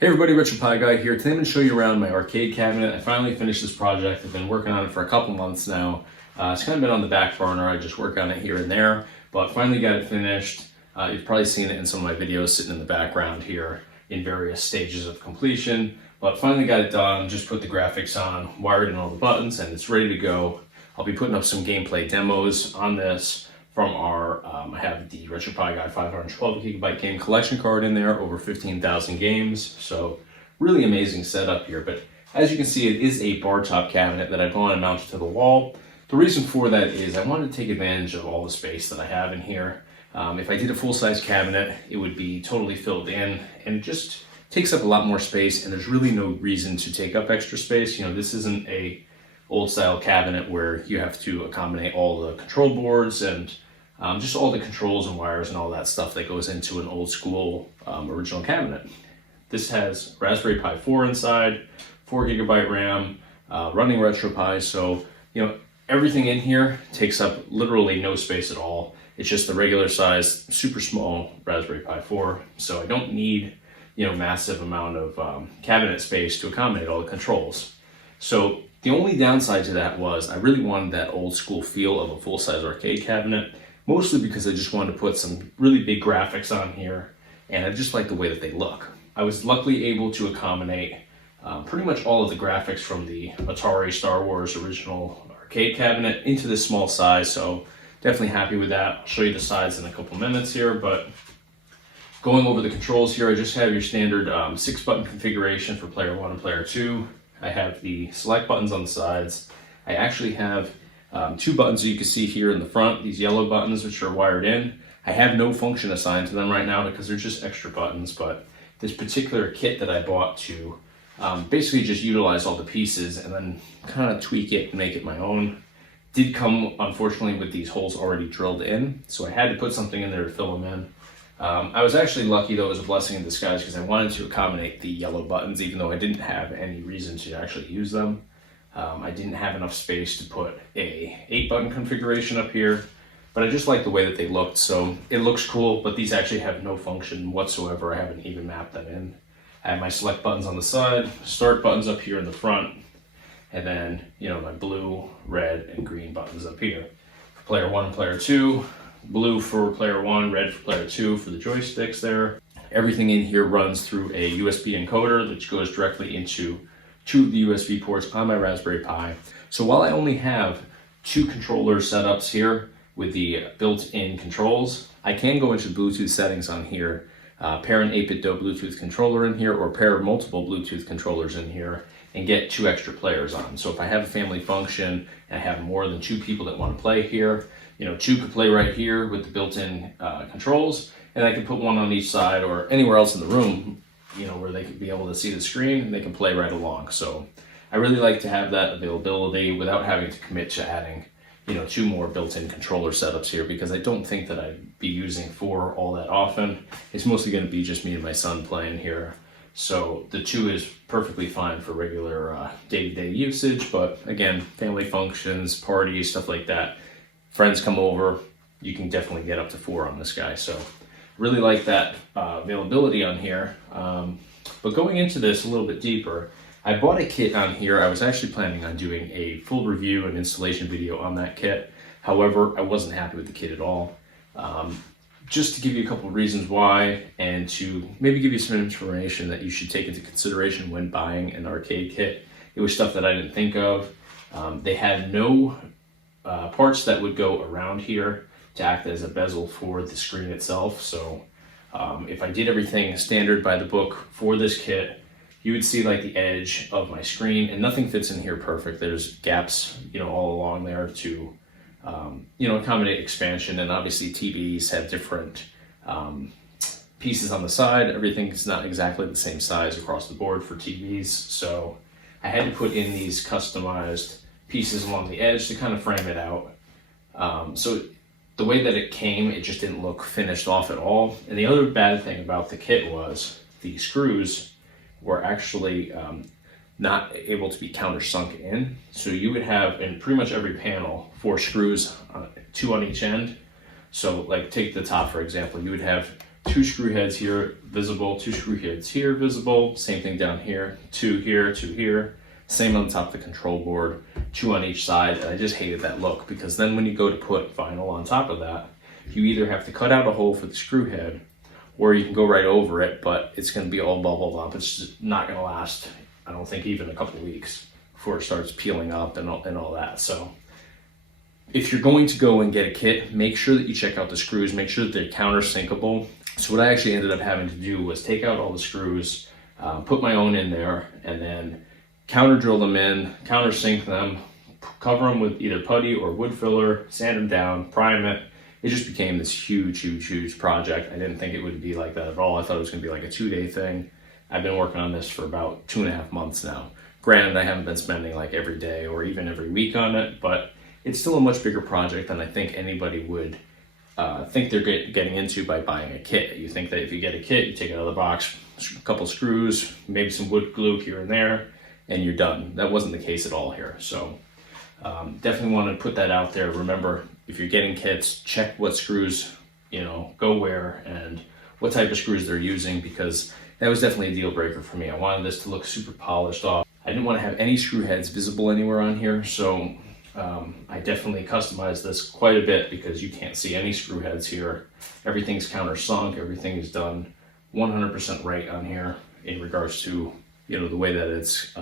Hey everybody, RetroPie Guy here. Today I'm going to show you around my arcade cabinet. I finally finished this project. I've been working on it for a couple months now. It's kind of been on the back burner. I just work on it here and there, but finally got it finished. You've probably seen it in some of my videos sitting in the background here in various stages of completion, but finally got it done. Just put the graphics on, wired in all the buttons, and it's ready to go. I'll be putting up some gameplay demos on this from our, I have the RetroPie Guy 512 gigabyte game collection card in there, over 15,000 games. So really amazing setup here. But as you can see, it is a bar top cabinet that I've gone and mounted to the wall. The reason for that is I wanted to take advantage of all the space that I have in here. If I did a full-size cabinet, it would be totally filled in, and it just takes up a lot more space, and there's really no reason to take up extra space. You know, this isn't a old style cabinet where you have to accommodate all the control boards and just all the controls and wires and all that stuff that goes into an old school original cabinet. This has Raspberry Pi 4 inside, 4 gigabyte RAM, running RetroPie, so you know everything in here takes up literally no space at all. It's just the regular size, super small Raspberry Pi 4, so I don't need massive amount of cabinet space to accommodate all the controls. So the only downside to that was I really wanted that old school feel of a full-size arcade cabinet, mostly because I just wanted to put some really big graphics on here, and I just like the way that they look. I was luckily able to accommodate pretty much all of the graphics from the Atari Star Wars original arcade cabinet into this small size, so definitely happy with that. I'll show you the size in a couple minutes here, but going over the controls here, I just have your standard 6-button configuration for player 1 and player 2. I have the select buttons on the sides. I actually have 2 buttons that you can see here in the front, these yellow buttons which are wired in. I have no function assigned to them right now because they're just extra buttons, but this particular kit that I bought to basically just utilize all the pieces and then kind of tweak it and make it my own did come, unfortunately, with these holes already drilled in, so I had to put something in there to fill them in. I was actually lucky, though. It was a blessing in disguise because I wanted to accommodate the yellow buttons even though I didn't have any reason to actually use them. I didn't have enough space to put a 8-button configuration up here, but I just like the way that they looked, so it looks cool, but these actually have no function whatsoever. I haven't even mapped them in. I have my select buttons on the side, start buttons up here in the front, and then, my blue, red, and green buttons up here. For player 1 and player 2, blue for player 1, red for player 2 for the joysticks there. Everything in here runs through a USB encoder that goes directly into 2 of the USB ports on my Raspberry Pi. So while I only have 2 controller setups here with the built-in controls, I can go into Bluetooth settings on here, pair an 8BitDo Bluetooth controller in here, or pair multiple Bluetooth controllers in here, and get 2 extra players on. So if I have a family function and I have more than 2 people that want to play here, 2 could play right here with the built-in controls, and I can put 1 on each side or anywhere else in the room, where they could be able to see the screen and they can play right along. So I really like to have that availability without having to commit to adding, 2 more built-in controller setups here, because I don't think that I'd be using 4 all that often. It's mostly going to be just me and my son playing here. So the 2 is perfectly fine for regular day-to-day usage, but again, family functions, parties, stuff like that, friends come over, you can definitely get up to 4 on this guy. So really like that availability on here. But going into this a little bit deeper, I bought a kit on here. I was actually planning on doing a full review and installation video on that kit. However, I wasn't happy with the kit at all. Just to give you a couple of reasons why, and to maybe give you some information that you should take into consideration when buying an arcade kit. It was stuff that I didn't think of. They had no parts that would go around here to act as a bezel for the screen itself. So if I did everything standard by the book for this kit, you would see like the edge of my screen, and nothing fits in here perfect. There's gaps, all along there to accommodate expansion, and obviously TVs have different pieces on the side. Everything's not exactly the same size across the board for TVs, so I had to put in these customized pieces along the edge to kind of frame it out. So the way that it came, it just didn't look finished off at all. And the other bad thing about the kit was the screws were actually not able to be countersunk in. So you would have in pretty much every panel 4 screws, 2 on each end. So like take the top for example, you would have 2 screw heads here visible, 2 screw heads here visible, same thing down here, 2 here, 2 here, same on top of the control board, 2 on each side. And I just hated that look, because then when you go to put vinyl on top of that, you either have to cut out a hole for the screw head, or you can go right over it, but it's going to be all bubbled up. It's just not going to last, I don't think, even a couple of weeks before it starts peeling up and all that. So if you're going to go and get a kit, make sure that you check out the screws, make sure that they're countersinkable. So what I actually ended up having to do was take out all the screws, put my own in there, and then counter drill them in, countersink them, cover them with either putty or wood filler, sand them down, prime it. It just became this huge project. I didn't think it would be like that at all. I thought it was going to be like a 2-day thing. I've been working on this for about 2.5 months now. Granted, I haven't been spending like every day or even every week on it, but it's still a much bigger project than I think anybody would think they're getting into by buying a kit. You think that if you get a kit, you take it out of the box, a couple screws, maybe some wood glue here and there, and you're done. That wasn't the case at all here. So definitely want to put that out there. Remember, if you're getting kits, check what screws, go where and what type of screws they're using, because that was definitely a deal breaker for me. I wanted this to look super polished off. I didn't want to have any screw heads visible anywhere on here, so I definitely customized this quite a bit, because you can't see any screw heads here. Everything's countersunk, everything is done 100% right on here in regards to the way that it's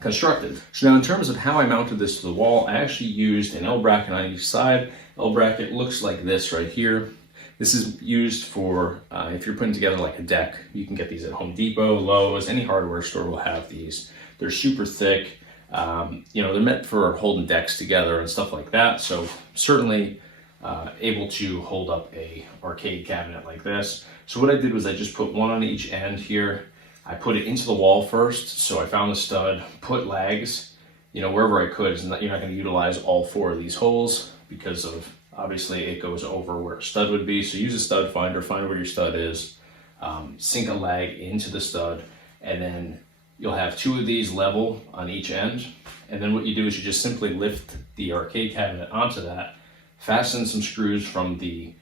constructed. So now, in terms of how I mounted this to the wall, I actually used an L bracket on each side. L bracket looks like this right here. This is used for if you're putting together like a deck. You can get these at Home Depot, Lowe's, any hardware store will have these. They're super thick. They're meant for holding decks together and stuff like that. So certainly able to hold up a arcade cabinet like this. So what I did was I just put one on each end here. I put it into the wall first. So I found the stud, put lags, wherever I could. You're not going to utilize all 4 of these holes, because of obviously it goes over where a stud would be. So use a stud finder, find where your stud is, sink a lag into the stud, and then you'll have 2 of these level on each end. And then what you do is you just simply lift the arcade cabinet onto that, fasten some screws from the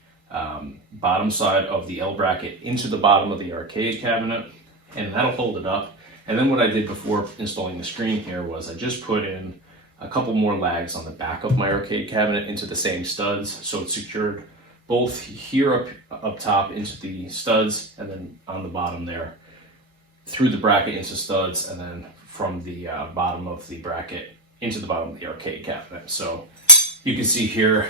bottom side of the L bracket into the bottom of the arcade cabinet, and that'll hold it up. And then what I did before installing the screen here was I just put in a couple more lags on the back of my arcade cabinet into the same studs, so it's secured both here up top into the studs, and then on the bottom there through the bracket into studs, and then from the bottom of the bracket into the bottom of the arcade cabinet. So you can see here,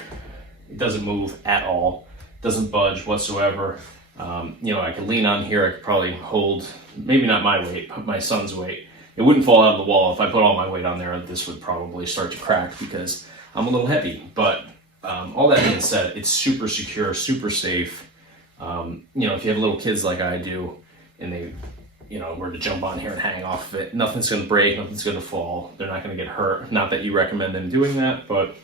it doesn't move at all, doesn't budge whatsoever. I could lean on here, I could probably hold, maybe not my weight, but my son's weight. It wouldn't fall out of the wall. If I put all my weight on there, this would probably start to crack, because I'm a little heavy. But all that being said, it's super secure, super safe. If you have little kids like I do, and they were to jump on here and hang off of it, nothing's going to break, nothing's going to fall. They're not going to get hurt. Not that you recommend them doing that, but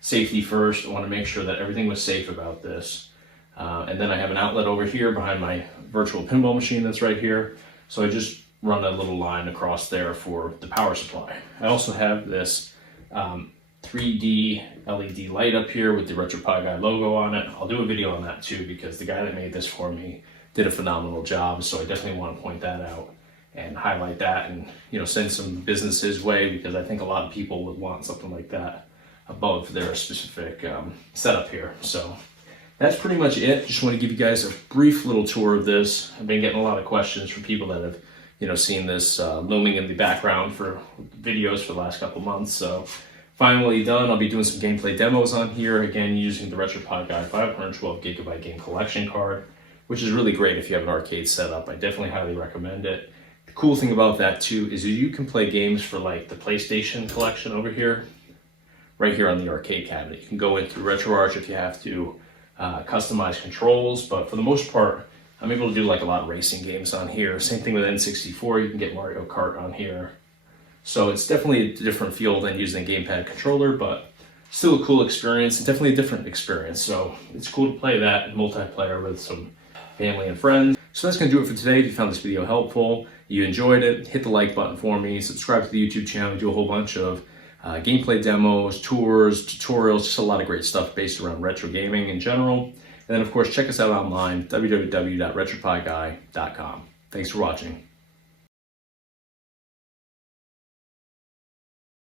safety first. I want to make sure that everything was safe about this. And then I have an outlet over here behind my virtual pinball machine that's right here. So I just run a little line across there for the power supply. I also have this 3D LED light up here with the RetroPie Guy logo on it. I'll do a video on that too, because the guy that made this for me did a phenomenal job. So I definitely want to point that out and highlight that, and send some business his way, because I think a lot of people would want something like that above their specific setup here. So that's pretty much it. Just want to give you guys a brief little tour of this. I've been getting a lot of questions from people that have seen this looming in the background for videos for the last couple months. So finally done. I'll be doing some gameplay demos on here, again using the RetroPie Guy 512 gigabyte game collection card, which is really great if you have an arcade setup. I definitely highly recommend it. The cool thing about that too is you can play games for like the PlayStation collection over here, right here on the arcade cabinet. You can go in through RetroArch if you have to customize controls, but for the most part, I'm able to do like a lot of racing games on here. Same thing with N64, you can get Mario Kart on here. So it's definitely a different feel than using a gamepad controller, but still a cool experience, and definitely a different experience. So it's cool to play that in multiplayer with some family and friends. So that's going to do it for today. If you found this video helpful, you enjoyed it, hit the like button for me, subscribe to the YouTube channel, do a whole bunch of gameplay demos, tours, tutorials, just a lot of great stuff based around retro gaming in general. And then of course, check us out online, www.retropieguy.com. Thanks for watching.